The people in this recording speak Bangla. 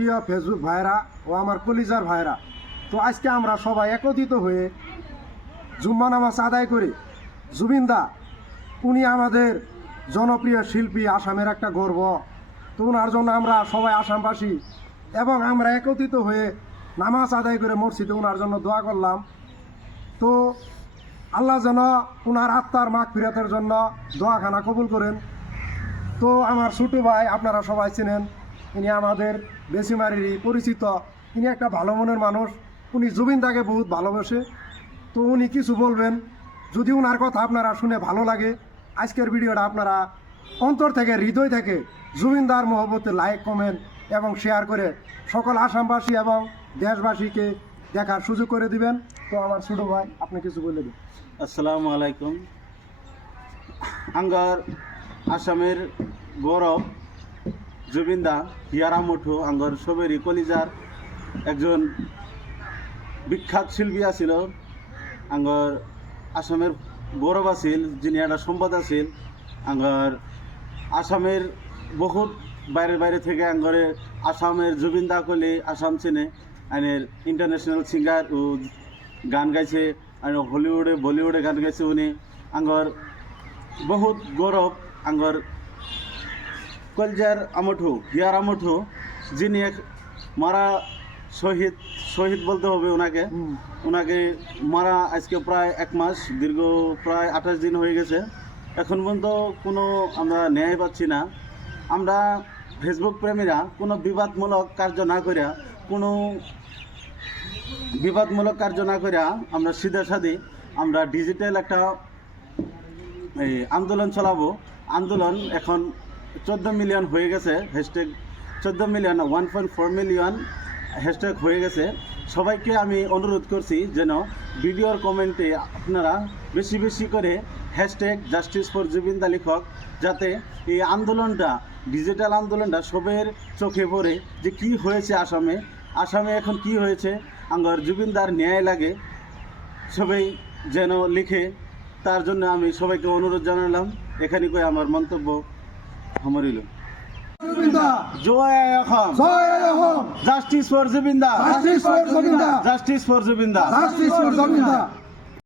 প্রিয় ফেসবুক ভাইরা ও আমার কলিজার ভাইরা, তো আজকে আমরা সবাই একত্রিত হয়ে জুম্মা নামাজ আদায় করি। জুবিনদা উনি আমাদের জনপ্রিয় শিল্পী, আসামের একটা গর্ব। তো ওনার জন্য আমরা সবাই আসামবাসী এবং আমরা একত্রিত হয়ে নামাজ আদায় করে মসজিদে ওনার জন্য দোয়া করলাম। তো আল্লাহ যেন ওনার আত্মার মাগফিরাতের জন্য দোয়াখানা কবুল করেন। তো আমার ছোটো ভাই আপনারা সবাই চেনেন, ইনি আমাদের বেশিমারিরই পরিচিত। ইনি একটা ভালো মনের মানুষ, উনি জুবিনদাকে বহুত ভালোবাসে। তো উনি কিছু বলবেন, যদি ওনার কথা আপনারা শুনে ভালো লাগে, আজকের ভিডিওটা আপনারা অন্তর থেকে, হৃদয় থেকে জুবিনদার মহব্বতে লাইক, কমেন্ট এবং শেয়ার করে সকল আসামবাসী এবং দেশবাসীকে দেখার সুযোগ করে দিবেন। তো আমার ছোটো ভাই আপনি কিছু বলে দিন। আসসালামু আলাইকুম। আঙ্গার আসামের গৌরব জুবিনদা হিয়ারা মুঠু আঙ্গর সবেরই কলিজার একজন বিখ্যাত শিল্পী আছিল। আঙ্গর আসামের গৌরব আছিল, যিনি একটা সম্পদ আছিল। আঙ্গর আসামের বহুত বাইরে বাইরে থেকে আঙ্গরে আসামের জুবিনদা কলি আসাম চিনে। আইনের ইন্টারন্যাশনাল সিঙ্গার ও গান গাইছে, আর হলিউডে বলিউডে গান গাইছে উনি। আঙ্গর বহুত গৌরব আঙ্গর কলজার আমঠু হিয়ার আমঠু, যিনি এক মারা শহীদ বলতে হবে ওনাকে। ওনাকে মারা আজকে প্রায় 1 মাস, দীর্ঘ প্রায় 28 দিন হয়ে গেছে। এখন পর্যন্ত কোনো আমরা ন্যায় পাচ্ছি না। আমরা ফেসবুক প্রেমীরা কোনো বিবাদমূলক কার্য না করিয়া আমরা সিধাসাধি আমরা ডিজিটাল একটা আন্দোলন চালাবো। আন্দোলন এখন 14 মিলিয়ন হয়ে গেছে, হ্যাশট্যাগ 14 মিলিয়ন 1.4 মিলিয়ন হ্যাশট্যাগ হয়ে গেছে। সবাইকে আমি অনুরোধ করছি যেন ভিডিওর কমেন্টে আপনারা বেশি বেশি করে হ্যাশট্যাগ জাস্টিস ফর জুবিনদা লিখক, যাতে এই আন্দোলনটা, ডিজিটাল আন্দোলনটা সবের চোখে পড়ে যে কি হয়েছে আসামে এখন কি হয়েছে, আঙ্গর জুবিনদার ন্যায় লাগে, সবাই যেন লিখে। তার জন্য আমি সবাইকে অনুরোধ জানালাম। এখানে কই আমার মন্তব্য হামরিল। জয় অসম, জাস্টিস ফর জুবিনদা, জাস্টিস ফর জুবিনদা।